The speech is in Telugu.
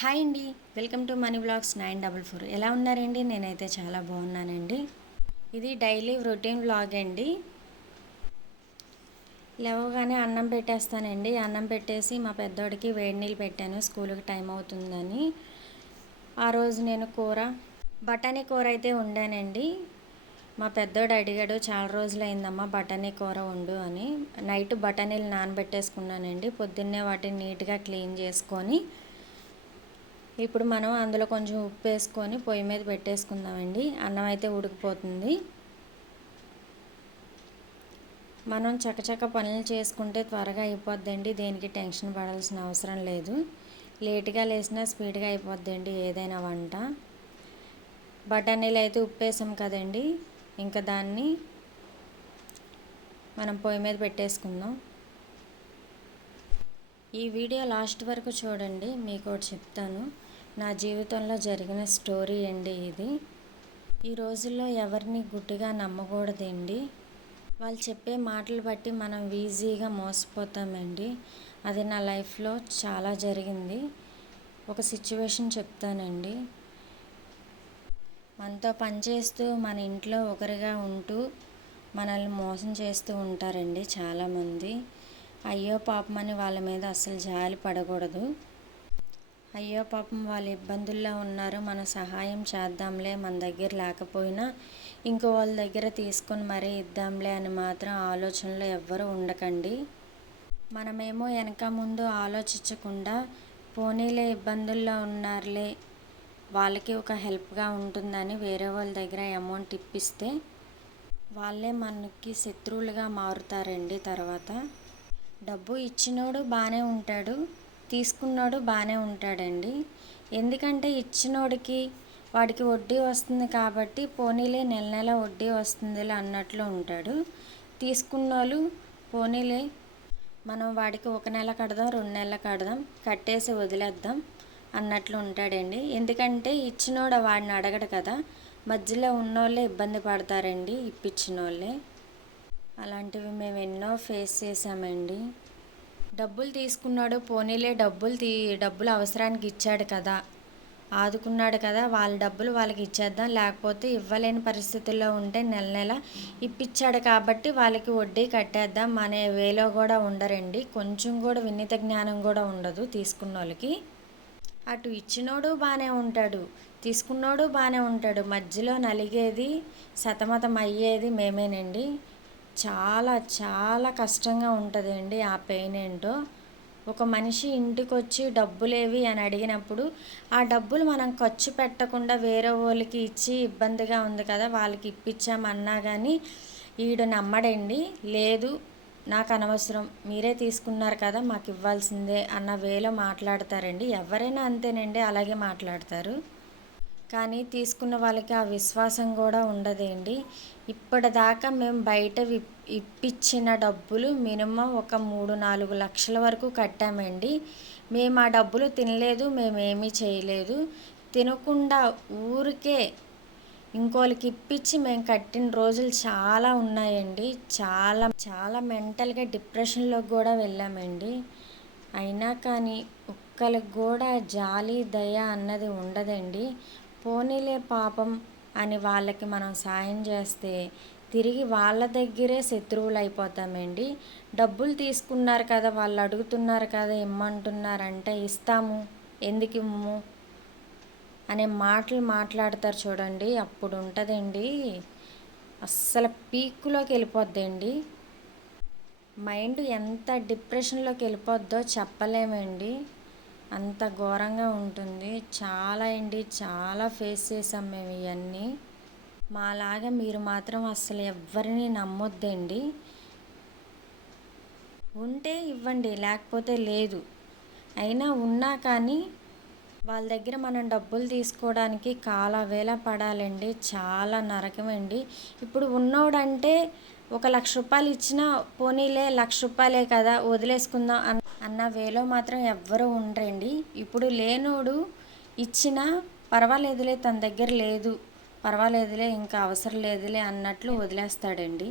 హాయ్ అండి. Welcome to money blogs nine double four. ఎలా ఉన్నారండి? నేనైతే చాలా బాగున్నానండి. ఇది డైలీ రొటీన్ బ్లాగ్ అండి. లేవగానే అన్నం పెట్టేస్తానండి. అన్నం పెట్టేసి మా పెద్దోడికి వేడి నీళ్ళు పెట్టాను. స్కూల్కి టైం అవుతుందని. ఆ రోజు నేను కూర బఠానీ కూర అయితే వండానండి. మా పెద్దోడు అడిగాడు చాలా రోజులు అయిందమ్మా బఠానీ కూర వండు అని. నైట్ బఠానీలు నానబెట్టేసుకున్నానండి. పొద్దున్నే వాటిని నీట్గా క్లీన్ చేసుకొని ఇప్పుడు మనం అందులో కొంచెం ఉప్పు వేసుకొని పొయ్యి మీద పెట్టేసుకుందామండి. అన్నం అయితే ఉడికిపోతుంది. మనం చకచక పనులు చేసుకుంటే త్వరగా అయిపోద్దండి. దేనికి టెన్షన్ పడాల్సిన అవసరం లేదు. లేట్గా లేసినా స్పీడ్గా అయిపోద్దండి ఏదైనా వంట. బఠానీలు అయితే ఉప్పేసాం కదండి. ఇంకా దాన్ని మనం పొయ్యి మీద పెట్టేసుకుందాం. ఈ వీడియో లాస్ట్ వరకు చూడండి. మీకు ఒకటి చెప్తాను. నా జీవితంలో జరిగిన స్టోరీ అండి ఇది. ఈ రోజుల్లో ఎవరిని గుడ్డిగా నమ్మకూడదండి. వాళ్ళు చెప్పే మాటలు బట్టి మనం ఈజీగా మోసపోతామండి. అది నా లైఫ్లో చాలా జరిగింది. ఒక సిచ్యువేషన్ చెప్తానండి. మనతో పనిచేస్తూ మన ఇంట్లో ఒకరిగా ఉంటూ మనల్ని మోసం చేస్తూ ఉంటారండి చాలామంది. అయ్యో పాపమని వాళ్ళ మీద అసలు జాలి పడకూడదు. అయ్యో పాపం వాళ్ళు ఇబ్బందుల్లో ఉన్నారు. మనం సహాయం చేద్దాంలే మన దగ్గర లేకపోయినా ఇంకో వాళ్ళ దగ్గర తీసుకొని మరీ ఇద్దాంలే అని మాత్రం ఆలోచనలో ఎవ్వరూ ఉండకండి. మనమేమో వెనక ముందు ఆలోచించకుండా పోనీలే ఇబ్బందుల్లో ఉన్నారులే వాళ్ళకి ఒక హెల్ప్గా ఉంటుందని వేరే వాళ్ళ దగ్గర అమౌంట్ ఇప్పిస్తే వాళ్ళే మనకి శత్రువులుగా మారుతారండి తర్వాత. డబ్బు ఇచ్చినోడు బాగానే ఉంటాడు. తీసుకున్నాడు బాగానే ఉంటాడండి. ఎందుకంటే ఇచ్చినోడికి వాడికి వడ్డీ వస్తుంది కాబట్టి పోనీలే నెల నెల వడ్డీ వస్తుందిలే అన్నట్లు ఉంటాడు. తీసుకున్నోళ్ళు పోనీలే మనం వాడికి ఒక నెల కడదాం రెండు నెలలు కడదాం కట్టేసి వదిలేద్దాం అన్నట్లు ఉంటాడండి. ఎందుకంటే ఇచ్చినోడు వాడిని అడగడు కదా మధ్యలో ఉన్నోళ్ళే ఇబ్బంది పడతారండి ఇప్పించిన వాళ్ళే అలాంటివి మేము ఎన్నో ఫేస్ చేసామండి డబ్బులు తీసుకున్నాడు పోనీలే డబ్బులు తీ డబ్బులు అవసరానికి ఇచ్చాడు కదా. ఆదుకున్నాడు కదా వాళ్ళ డబ్బులు వాళ్ళకి ఇచ్చేద్దాం లేకపోతే ఇవ్వలేని పరిస్థితుల్లో ఉంటే నెల నెల ఇప్పించాడు కాబట్టి వాళ్ళకి వడ్డీ కట్టేద్దాం అనే వేలో కూడా ఉండరండి. కొంచెం కూడా వినీత జ్ఞానం కూడా ఉండదు తీసుకున్న వాళ్ళకి అటు ఇచ్చినోడు బాగానే ఉంటాడు తీసుకున్నోడు బాగానే ఉంటాడు. మధ్యలో నలిగేది సతమతం అయ్యేది మేమేనండి. చాలా చాలా కష్టంగా ఉంటుందండి ఆ పెయిన్ ఏంటో. ఒక మనిషి ఇంటికి వచ్చి డబ్బులేవి అని అడిగినప్పుడు ఆ డబ్బులు మనం ఖర్చు పెట్టకుండా వేరే వాళ్ళకి ఇచ్చి ఇబ్బందిగా ఉంది కదా వాళ్ళకి ఇప్పించామన్నా కానీ ఈడు నమ్మడండి. లేదు నాకు అనవసరం మీరే తీసుకున్నారు కదా మాకు ఇవ్వాల్సిందే అన్న వేలో మాట్లాడతారండి. ఎవరైనా అంతేనండి అలాగే మాట్లాడతారు. కానీ తీసుకున్న వాళ్ళకి ఆ విశ్వాసం కూడా ఉండదండి. ఇప్పటిదాకా మేము బయట ఇప్పించిన డబ్బులు మినిమం ఒక మూడు నాలుగు లక్షల వరకు కట్టామండి. మేము ఆ డబ్బులు తినలేదు మేమేమీ చేయలేదు. తినకుండా ఊరికే ఇంకోళ్ళకి ఇప్పించి మేము కట్టిన రోజులు చాలా ఉన్నాయండి. చాలా చాలా మెంటల్గా డిప్రెషన్లోకి కూడా వెళ్ళామండి. అయినా కానీ ఒక్కరికి కూడా జాలి దయ అన్నది ఉండదండి. పోనీలే పాపం అని వాళ్ళకి మనం సాయం చేస్తే తిరిగి వాళ్ళ దగ్గరే శత్రువులు అయిపోతామండి డబ్బులు తీసుకున్నారు కదా వాళ్ళు అడుగుతున్నారు కదా ఇమ్మంటున్నారంటే ఇస్తాము. ఎందుకు ఇమ్ము అనే మాటలు మాట్లాడతారు చూడండి అప్పుడు ఉంటుందండి. అస్సలు పీక్లోకి వెళ్ళిపోద్దండి. మైండ్ ఎంత డిప్రెషన్లోకి వెళ్ళిపోద్దో చెప్పలేమండి. అంత ఘోరంగా ఉంటుంది. చాలా అండి చాలా ఫేస్ చేసాం మేము ఇవన్నీ మాలాగా మీరు మాత్రం అసలు ఎవరిని నమ్మొద్దండి. ఉంటే ఇవ్వండి లేకపోతే లేదు. అయినా ఉన్నా కానీ వాళ్ళ దగ్గర మనం డబ్బులు తీసుకోవడానికి కాలవేళ పడాలండి. చాలా నరకమండి ఇప్పుడు ఉన్నోడంటే ఒక లక్ష రూపాయలు ఇచ్చినా పోనీలే లక్ష రూపాయలే కదా వదిలేసుకుందాం అన్న అన్న వేలో మాత్రం ఎవ్వరూ ఉండరు ఇప్పుడు లేనోడు ఇచ్చినా పర్వాలేదులే తన దగ్గర లేదు పర్వాలేదులే ఇంకా అవసరం లేదులే అన్నట్లు వదిలేస్తాడండి.